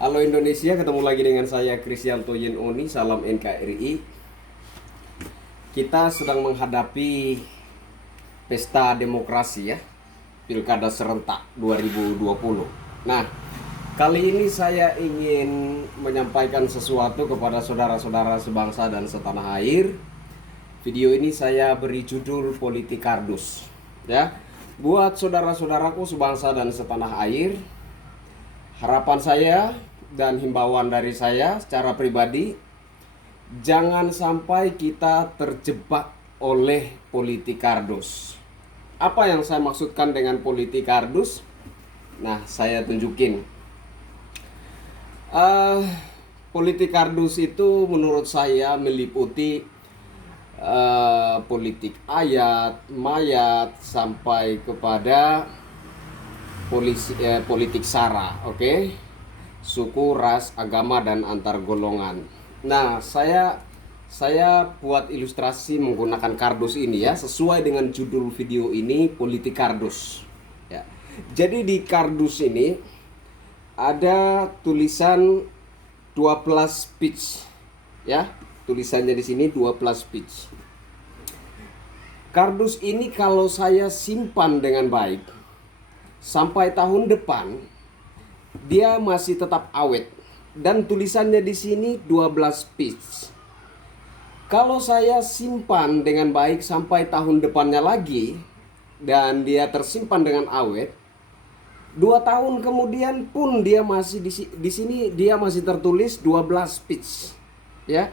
Halo Indonesia, ketemu lagi dengan saya Krisyanto Yen Oni, salam NKRI. Kita sedang menghadapi pesta demokrasi ya, Pilkada serentak 2020. Nah, kali ini saya ingin menyampaikan sesuatu kepada saudara-saudara sebangsa dan setanah air. Video ini saya beri judul Politik Kardus ya. Buat saudara-saudaraku sebangsa dan setanah air, harapan saya dan himbauan dari saya secara pribadi, jangan sampai kita terjebak oleh politik kardus. Apa yang saya maksudkan dengan politik kardus? Nah, saya tunjukin. Politik kardus itu menurut saya meliputi politik ayat, mayat, sampai kepada politik sara, oke? Suku, ras, agama, dan antar golongan. Nah, saya buat ilustrasi menggunakan kardus ini ya, sesuai dengan judul video ini, politik kardus. Ya. Jadi di kardus ini ada tulisan 12 speech, ya. Tulisannya di sini 12 speech. Kardus ini kalau saya simpan dengan baik, sampai tahun depan dia masih tetap awet, dan tulisannya di sini 12 speech. Kalau saya simpan dengan baik sampai tahun depannya lagi dan dia tersimpan dengan awet, 2 tahun kemudian pun dia masih di sini dia masih tertulis 12 speech. Ya.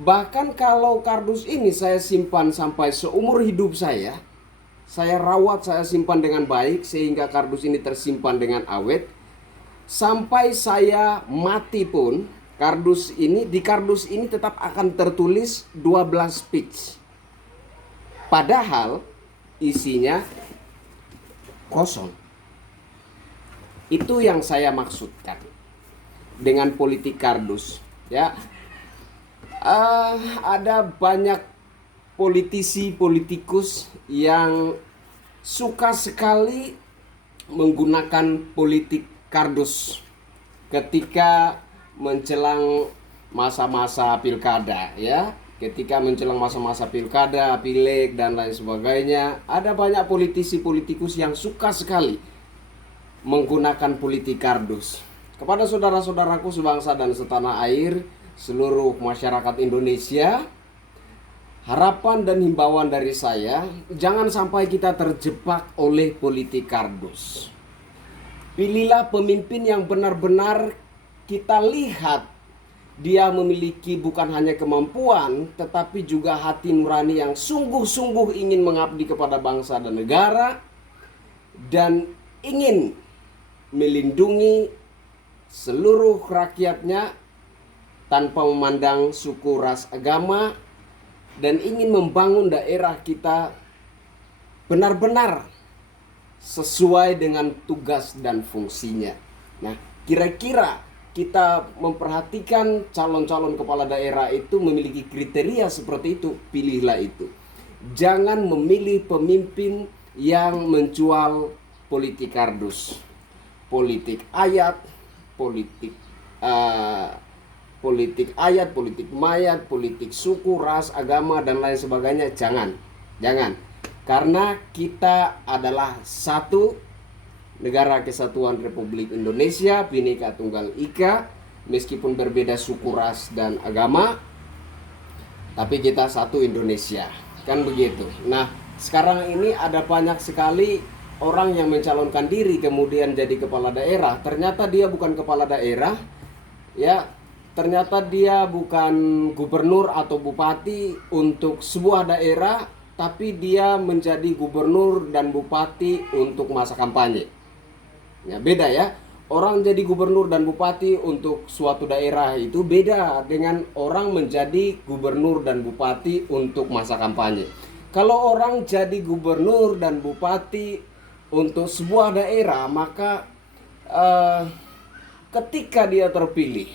Bahkan kalau kardus ini saya simpan sampai seumur hidup saya rawat, saya simpan dengan baik sehingga kardus ini tersimpan dengan awet. Sampai saya mati pun, di kardus ini tetap akan tertulis 12 speech. Padahal isinya kosong. Itu yang saya maksudkan dengan politik kardus, ya. Ada banyak politikus yang suka sekali menggunakan politik kardus ketika menjelang masa-masa pilkada ya. Ketika menjelang masa-masa pilkada, pileg, dan lain sebagainya, ada banyak politikus yang suka sekali menggunakan politik kardus. Kepada saudara-saudaraku sebangsa dan setanah air, seluruh masyarakat Indonesia, harapan dan himbauan dari saya, jangan sampai kita terjebak oleh politik kardus. Pilihlah pemimpin yang benar-benar kita lihat dia memiliki bukan hanya kemampuan, tetapi juga hati nurani yang sungguh-sungguh ingin mengabdi kepada bangsa dan negara, dan ingin melindungi seluruh rakyatnya tanpa memandang suku, ras, agama, dan ingin membangun daerah kita benar-benar sesuai dengan tugas dan fungsinya. Nah, kira-kira kita memperhatikan calon-calon kepala daerah itu memiliki kriteria seperti itu, pilihlah itu. Jangan memilih pemimpin yang menjual politik kardus, politik ayat, politik mayat, politik suku, ras, agama, dan lain sebagainya. Jangan. Karena kita adalah satu negara kesatuan Republik Indonesia, Bhinneka Tunggal Ika. Meskipun berbeda suku, ras, dan agama, tapi kita satu Indonesia. Kan begitu. Nah, sekarang ini ada banyak sekali orang yang mencalonkan diri kemudian jadi kepala daerah. Ternyata dia bukan kepala daerah, ya. Ternyata dia bukan gubernur atau bupati untuk sebuah daerah, tapi dia menjadi gubernur dan bupati untuk masa kampanye. Ya, beda ya. Orang jadi gubernur dan bupati untuk suatu daerah itu beda dengan orang menjadi gubernur dan bupati untuk masa kampanye. Kalau orang jadi gubernur dan bupati untuk sebuah daerah, maka ketika dia terpilih,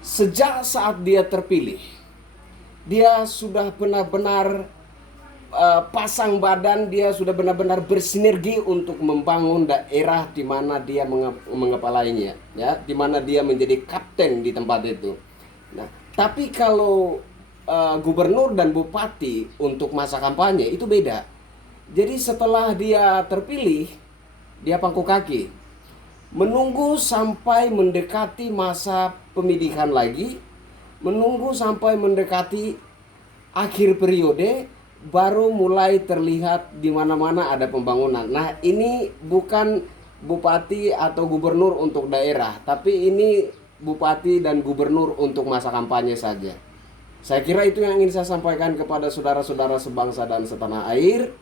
sejak saat dia terpilih, dia sudah benar-benar pasang badan, dia sudah benar-benar bersinergi untuk membangun daerah di mana dia mengepalainya, ya, di mana dia menjadi kapten di tempat itu. Nah, tapi kalau gubernur dan bupati untuk masa kampanye itu beda. Jadi setelah dia terpilih, dia pangku kaki, menunggu sampai mendekati masa pemilihan lagi, menunggu sampai mendekati akhir periode, baru mulai terlihat di mana-mana ada pembangunan. Nah, ini bukan bupati atau gubernur untuk daerah, tapi ini bupati dan gubernur untuk masa kampanye saja. Saya kira itu yang ingin saya sampaikan kepada saudara-saudara sebangsa dan setanah air.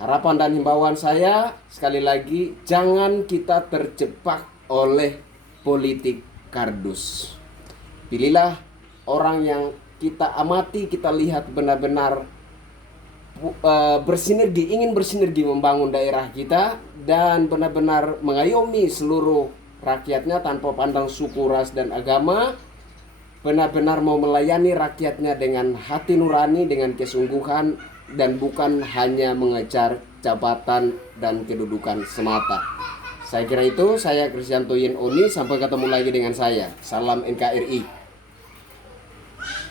Harapan dan himbauan saya sekali lagi, jangan kita terjebak oleh politik kardus. Pilihlah orang yang kita amati, kita lihat benar-benar bersinergi, ingin bersinergi membangun daerah kita dan benar-benar mengayomi seluruh rakyatnya tanpa pandang suku, ras, dan agama. Benar-benar mau melayani rakyatnya dengan hati nurani, dengan kesungguhan, dan bukan hanya mengejar jabatan dan kedudukan semata. Saya kira itu. Saya Kristianto Yen Oni. Sampai ketemu lagi dengan saya. Salam NKRI.